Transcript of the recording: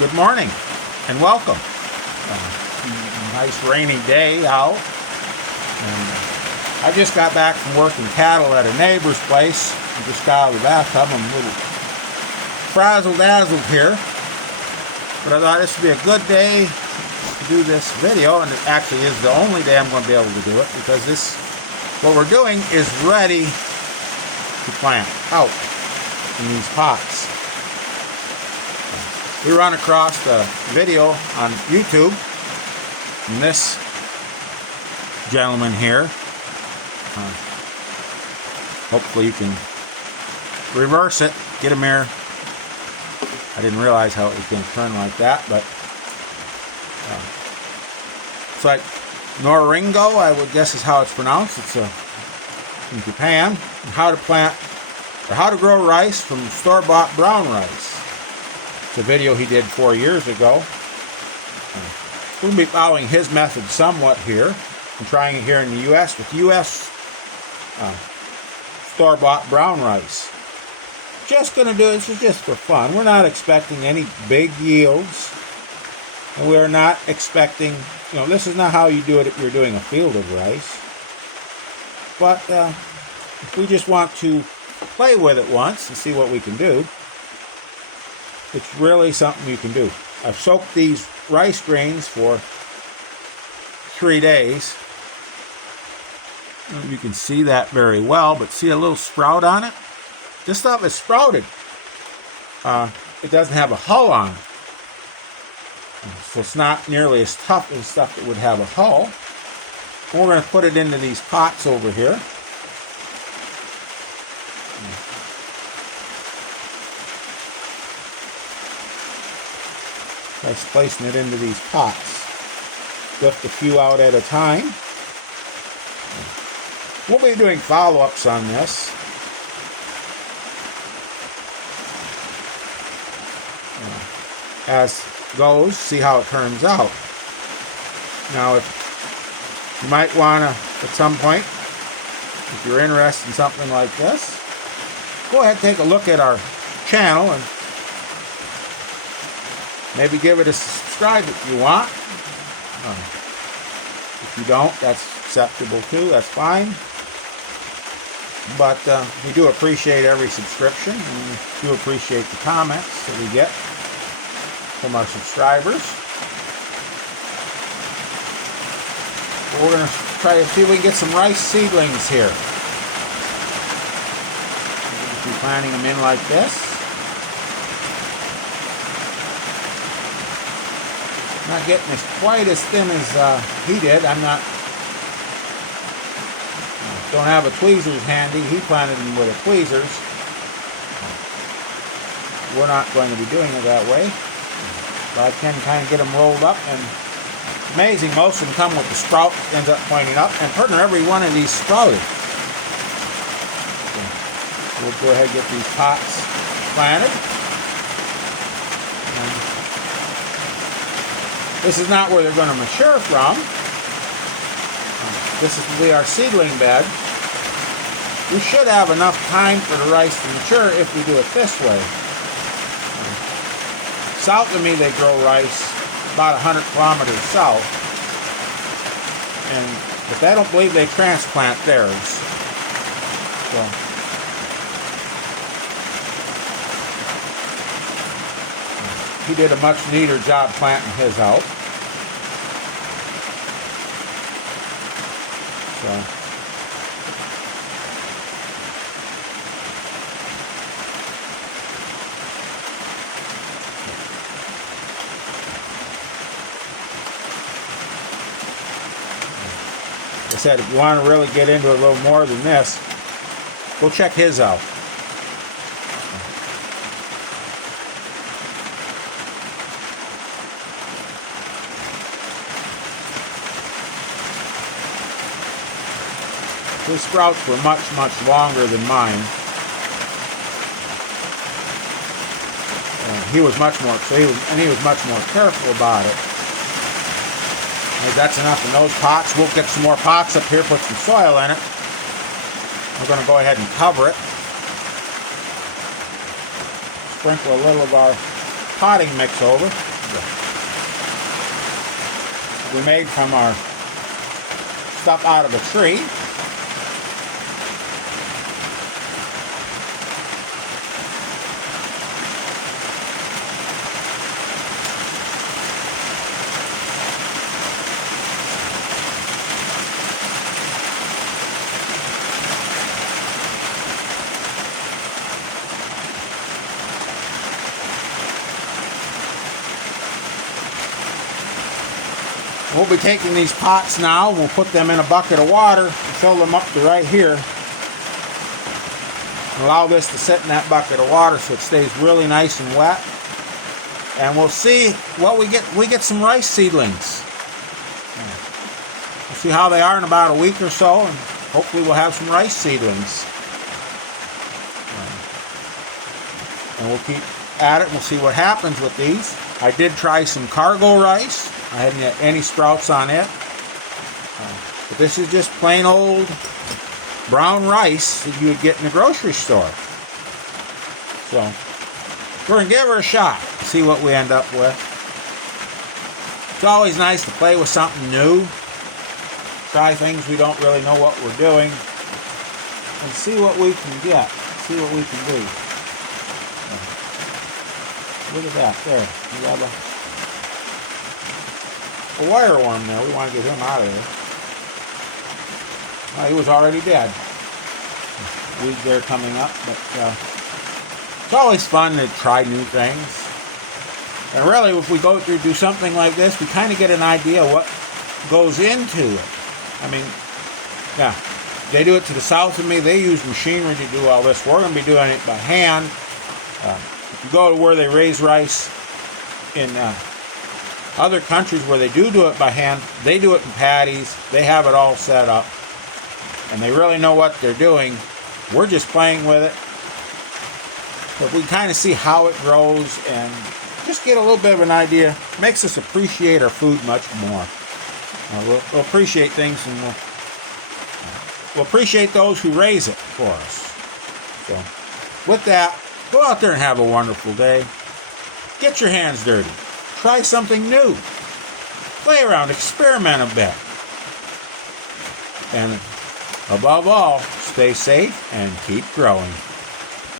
Good morning and welcome. Nice rainy day out. And I just got back from working cattle at a neighbor's place. I just got out of the bathtub. I'm a little frazzle-dazzled here. But I thought this would be a good day to do this video, and it actually is the only day I'm going to be able to do it, because what we're doing is ready to plant out in these pots. We run across a video on YouTube from this gentleman here. Hopefully you can reverse it, get him here. I didn't realize how it was going to turn like that, but it's like Noringo, I would guess is how it's pronounced. It's in Japan. And how to plant, or how to grow rice from store-bought brown rice. It's a video he did 4 years ago. We'll be following his method somewhat here and trying it here in the U.S. with U.S. store-bought brown rice. Just going to do this is just for fun. We're not expecting any big yields, and we're not expecting, this is not how you do it if you're doing a field of rice. But if we just want to play with it once and see what we can do, it's really something you can do. I've soaked these rice grains for 3 days. You can see that very well, but see a little sprout on it? This stuff is sprouted. It doesn't have a hull on it. So it's not nearly as tough as stuff that would have a hull. We're going to put it into these pots over here. Nice placing it into these pots. Lift a few out at a time. We'll be doing follow-ups on this. As goes, see how it turns out. Now, if you might want to, at some point, if you're interested in something like this, go ahead and take a look at our channel and maybe give it a subscribe if you want. If you don't, that's acceptable too. That's fine. But we do appreciate every subscription, and we do appreciate the comments that we get from our subscribers. We're going to try to see if we can get some rice seedlings here. We'll be planting them in like this. Not getting as quite as thin as he did. Don't have a tweezers handy. He planted them with a tweezers. We're not going to be doing it that way. But I can kind of get them rolled up, and it's amazing. Most of them come with the sprout that ends up pointing up, and pretty much every one of these sprouted. So we'll go ahead and get these pots planted. And this is not where they're going to mature from. This will be our seedling bed. We should have enough time for the rice to mature if we do it this way. South of me, they grow rice about 100 kilometers south, but I don't believe they transplant theirs. So, he did a much neater job planting his out. So, I said, if you want to really get into it a little more than this, go check his out. His sprouts were much, much longer than mine. He was much more, he was much more careful about it. That's enough in those pots. We'll get some more pots up here, put some soil in it. We're going to go ahead and cover it. Sprinkle a little of our potting mix over. we made from our stuff out of a tree. We'll be taking these pots now, we'll put them in a bucket of water and fill them up to right here. Allow this to sit in that bucket of water so it stays really nice and wet. And we'll see what we get. We get some rice seedlings. We'll see how they are in about a week or so, and hopefully we'll have some rice seedlings. And we'll keep at it and we'll see what happens with these. I did try some cargo rice. I hadn't had any sprouts on it. But this is just plain old brown rice that you would get in the grocery store. So we're going to give her a shot, see what we end up with. It's always nice to play with something new. Try things we don't really know what we're doing. And see what we can get. See what we can do. Look at that, there. You got a wire worm there. We want to get him out of there. Well, he was already dead. Weeds there coming up, but it's always fun to try new things. And really, if we go through do something like this, we kind of get an idea what goes into it. I mean, yeah, they do it to the south of me. They use machinery to do all this. We're going to be doing it by hand. If you go to where they raise rice in other countries where they do it by hand, they do it in paddies. They have it all set up. And they really know what they're doing. We're just playing with it. But we kind of see how it grows and just get a little bit of an idea. It makes us appreciate our food much more. We'll appreciate things, and we'll appreciate those who raise it for us. So with that, go out there and have a wonderful day. Get your hands dirty. Try something new. Play around, experiment a bit. And above all, stay safe and keep growing.